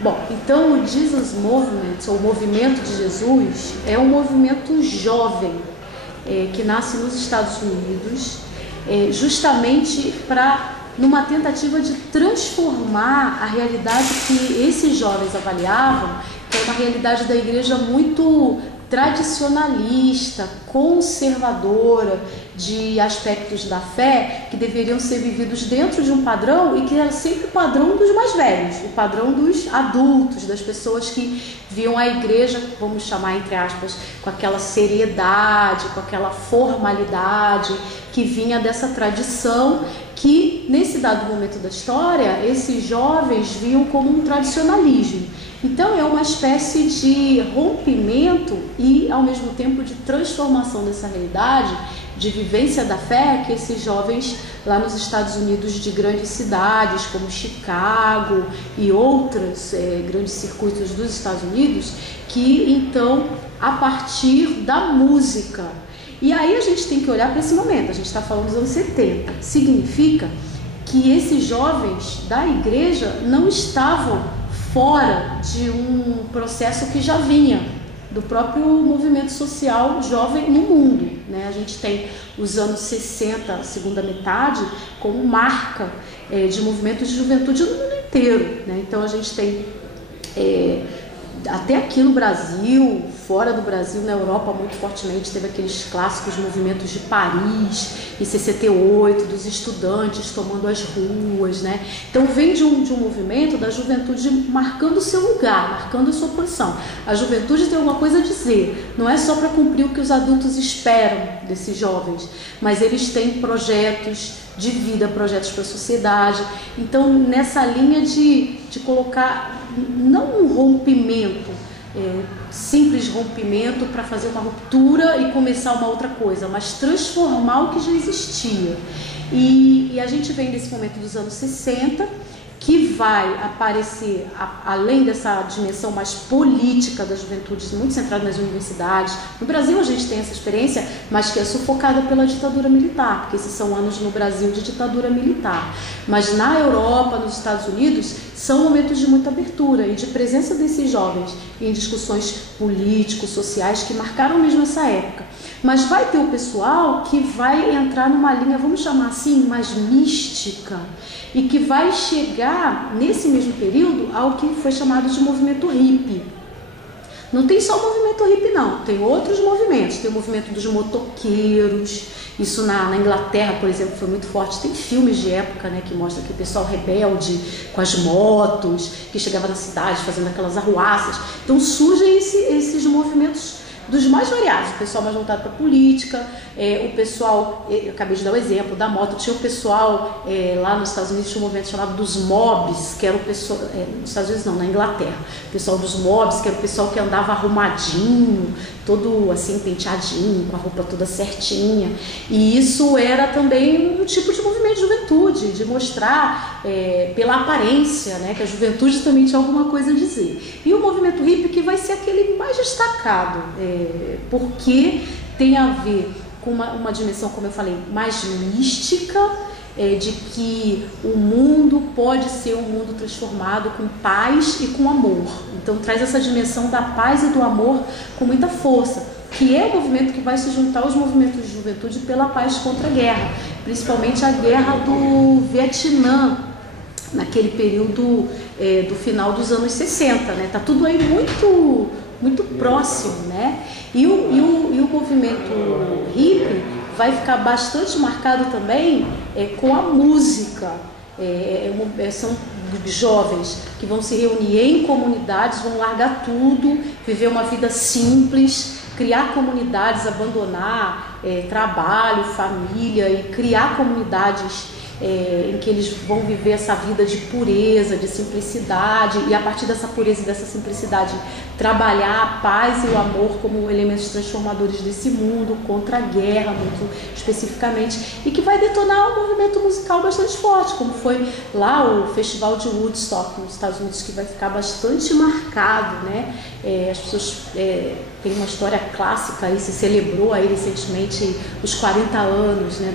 Bom, então o Jesus Movement, ou o Movimento de Jesus, é um movimento jovem que nasce nos Estados Unidos, justamente numa tentativa de transformar a realidade que esses jovens avaliavam, que é uma realidade da igreja muito tradicionalista, conservadora, de aspectos da fé que deveriam ser vividos dentro de um padrão e que era sempre o padrão dos mais velhos, o padrão dos adultos, das pessoas que viam a igreja, vamos chamar entre aspas, com aquela seriedade, com aquela formalidade que vinha dessa tradição que, nesse dado momento da história, esses jovens viam como um tradicionalismo. Então é uma espécie de rompimento e, ao mesmo tempo, de transformação dessa realidade, de vivência da fé, que esses jovens lá nos Estados Unidos, de grandes cidades como Chicago e outros grandes circuitos dos Estados Unidos, que então, a partir da música, e aí a gente tem que olhar para esse momento, a gente está falando dos anos 70, significa que esses jovens da igreja não estavam fora de um processo que já vinha do próprio movimento social jovem no mundo, né? A gente tem os anos 60, a segunda metade, como marca de movimentos de juventude no mundo inteiro, né? Então a gente tem até aqui no Brasil, fora do Brasil, na Europa muito fortemente, teve aqueles clássicos movimentos de Paris, em 68, dos estudantes tomando as ruas, né? Então vem de um movimento da juventude marcando o seu lugar, marcando a sua posição. A juventude tem alguma coisa a dizer, não é só para cumprir o que os adultos esperam desses jovens, mas eles têm projetos de vida, projetos para a sociedade. Então, nessa linha de colocar, não um rompimento, simples rompimento para fazer uma ruptura e começar uma outra coisa, mas transformar o que já existia. E a gente vem desse momento dos anos 60, que vai aparecer, além dessa dimensão mais política da juventude, muito centrada nas universidades. No Brasil a gente tem essa experiência, mas que é sufocada pela ditadura militar, porque esses são anos no Brasil de ditadura militar. Mas na Europa, nos Estados Unidos, são momentos de muita abertura e de presença desses jovens em discussões políticos, sociais, que marcaram mesmo essa época. Mas vai ter o pessoal que vai entrar numa linha, vamos chamar assim, mais mística, e que vai chegar, nesse mesmo período, ao que foi chamado de movimento hippie. Não tem só o movimento hippie, não. Tem outros movimentos. Tem o movimento dos motoqueiros. Isso na Inglaterra, por exemplo, foi muito forte. Tem filmes de época, né, que mostram que o pessoal rebelde com as motos, que chegava na cidade fazendo aquelas arruaças. Então surgem esses movimentos dos mais variados, o pessoal mais voltado para a política, o pessoal, eu acabei de dar o exemplo da moto, tinha o pessoal lá nos Estados Unidos, tinha um movimento chamado dos mobs, que era o pessoal, nos Estados Unidos não, na Inglaterra, o pessoal dos mobs, que era o pessoal que andava arrumadinho, todo assim penteadinho, com a roupa toda certinha, e isso era também um tipo de movimento de juventude, de mostrar pela aparência, né, que a juventude também tinha alguma coisa a dizer. E o movimento hippie, que vai ser aquele mais destacado, porque tem a ver com uma dimensão, como eu falei, mais mística, de que o mundo pode ser um mundo transformado com paz e com amor. Então traz essa dimensão da paz e do amor com muita força, que é o movimento que vai se juntar aos movimentos de juventude pela paz contra a guerra, principalmente a guerra do Vietnã, naquele período do final dos anos 60, né? Tá tudo aí muito próximo, né? E o movimento hippie vai ficar bastante marcado também com a música. São jovens que vão se reunir em comunidades, vão largar tudo, viver uma vida simples, criar comunidades, abandonar trabalho, família e criar comunidades em que eles vão viver essa vida de pureza, de simplicidade, e a partir dessa pureza e dessa simplicidade trabalhar a paz e o amor como elementos transformadores desse mundo, contra a guerra muito especificamente, e que vai detonar um movimento musical bastante forte, como foi lá o Festival de Woodstock nos Estados Unidos, que vai ficar bastante marcado, né? As pessoas têm uma história clássica aí, se celebrou aí recentemente os 40 anos, né,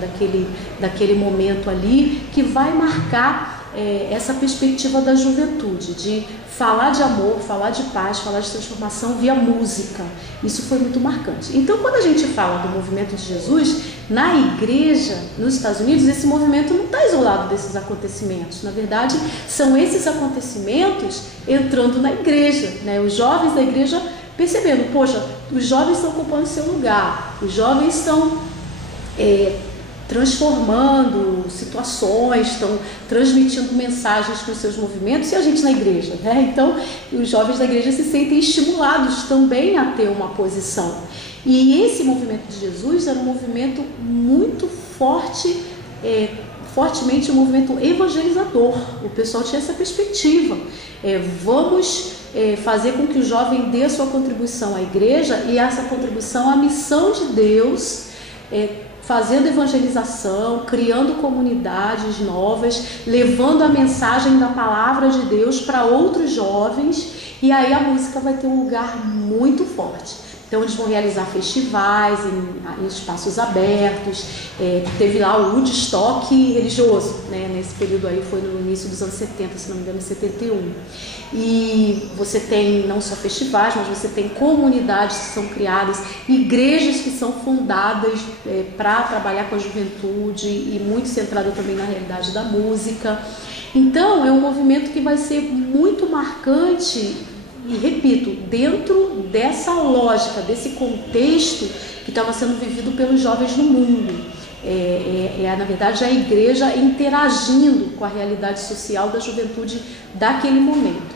daquele momento ali, que vai marcar essa perspectiva da juventude, de falar de amor, falar de paz, falar de transformação via música. Isso foi muito marcante. Então, quando a gente fala do movimento de Jesus, na igreja, nos Estados Unidos, esse movimento não está isolado desses acontecimentos. Na verdade, são esses acontecimentos entrando na igreja, né? Os jovens da igreja percebendo, poxa, os jovens estão ocupando seu lugar, os jovens estão transformando situações, estão transmitindo mensagens com os seus movimentos, e a gente na igreja, né? Então, os jovens da igreja se sentem estimulados também a ter uma posição. E esse movimento de Jesus era um movimento muito forte, fortemente um movimento evangelizador. O pessoal tinha essa perspectiva. Vamos fazer com que o jovem dê a sua contribuição à igreja, e essa contribuição à missão de Deus, fazendo evangelização, criando comunidades novas, levando a mensagem da palavra de Deus para outros jovens, e aí a música vai ter um lugar muito forte. Então eles vão realizar festivais em espaços abertos, teve lá o Woodstock religioso, né? Nesse período aí foi no início dos anos 70, se não me engano, em 71. E você tem não só festivais, mas você tem comunidades que são criadas, igrejas que são fundadas para trabalhar com a juventude, e muito centrada também na realidade da música. Então é um movimento que vai ser muito marcante. E repito, dentro dessa lógica, desse contexto que estava sendo vivido pelos jovens no mundo, na verdade a igreja interagindo com a realidade social da juventude daquele momento.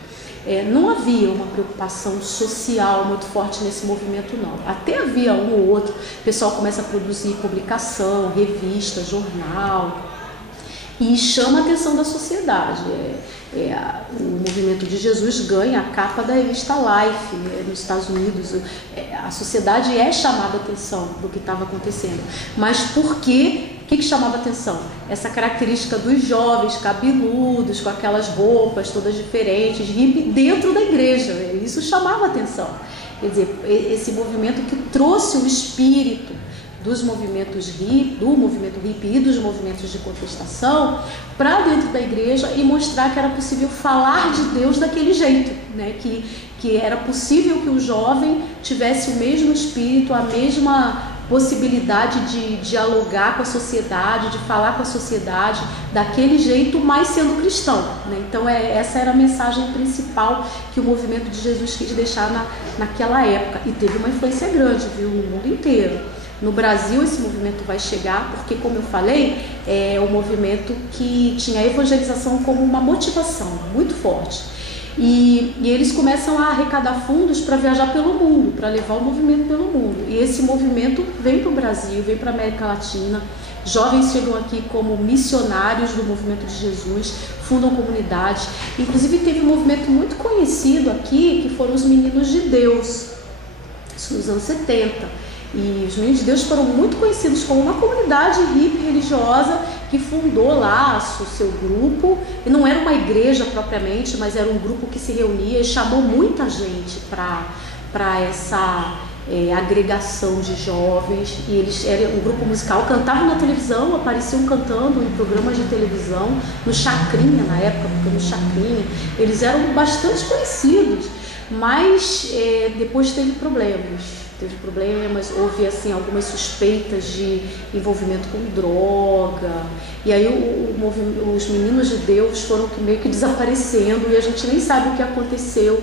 Não havia uma preocupação social muito forte nesse movimento, não. Até havia um ou outro, o pessoal começa a produzir publicação, revista, jornal, e chama a atenção da sociedade. O movimento de Jesus ganha a capa da revista Life, nos Estados Unidos. A sociedade é chamada a atenção do que estava acontecendo. Mas por quê? O que chamava a atenção? Essa característica dos jovens cabeludos, com aquelas roupas todas diferentes, hippie, dentro da igreja. Isso chamava a atenção. Quer dizer, esse movimento que trouxe o espírito dos movimentos hippie, do movimento hippie e dos movimentos de contestação para dentro da igreja, e mostrar que era possível falar de Deus daquele jeito, né? Que era possível que o jovem tivesse o mesmo espírito, a mesma possibilidade de dialogar com a sociedade, de falar com a sociedade daquele jeito, mas sendo cristão, né? Então essa era a mensagem principal que o movimento de Jesus quis deixar naquela época, e teve uma influência grande, viu, no mundo inteiro. No Brasil esse movimento vai chegar porque, como eu falei, é um movimento que tinha a evangelização como uma motivação muito forte. E eles começam a arrecadar fundos para viajar pelo mundo, para levar o movimento pelo mundo. E esse movimento vem para o Brasil, vem para a América Latina. Jovens chegam aqui como missionários do movimento de Jesus, fundam comunidades. Inclusive teve um movimento muito conhecido aqui, que foram os Meninos de Deus, isso nos anos 70. E os Meninos de Deus foram muito conhecidos como uma comunidade hippie religiosa que fundou lá o seu grupo. E não era uma igreja propriamente, mas era um grupo que se reunia e chamou muita gente para essa agregação de jovens. E eles eram um grupo musical, cantavam na televisão, apareciam cantando em programas de televisão, no Chacrinha na época, porque no Chacrinha eles eram bastante conhecidos, mas depois teve problemas, houve assim algumas suspeitas de envolvimento com droga, e aí os Meninos de Deus foram meio que desaparecendo, e a gente nem sabe o que aconteceu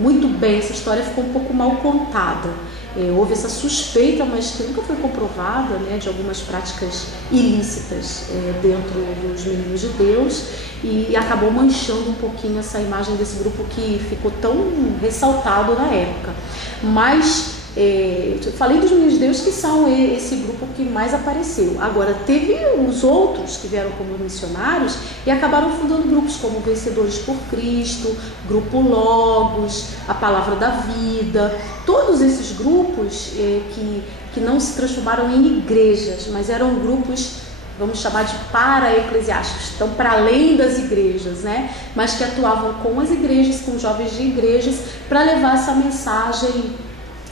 muito bem. Essa história ficou um pouco mal contada. Houve essa suspeita, mas que nunca foi comprovada, né, de algumas práticas ilícitas dentro dos Meninos de Deus, e acabou manchando um pouquinho essa imagem desse grupo que ficou tão ressaltado na época. Mas eu falei dos Meninos de Deus, que são esse grupo que mais apareceu. Agora, teve os outros que vieram como missionários e acabaram fundando grupos como Vencedores por Cristo, Grupo Logos, A Palavra da Vida. Todos esses grupos que não se transformaram em igrejas, mas eram grupos, vamos chamar de para-eclesiásticos, então para além das igrejas, né? Mas que atuavam com as igrejas, com jovens de igrejas, para levar essa mensagem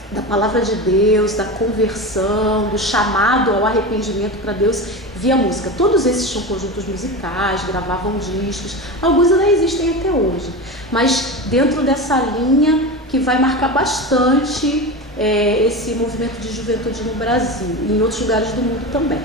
da palavra de Deus, da conversão, do chamado ao arrependimento para Deus Via Música. Todos esses tinham conjuntos musicais, gravavam discos, alguns ainda existem até hoje, mas dentro dessa linha que vai marcar bastante esse movimento de juventude no Brasil e em outros lugares do mundo também.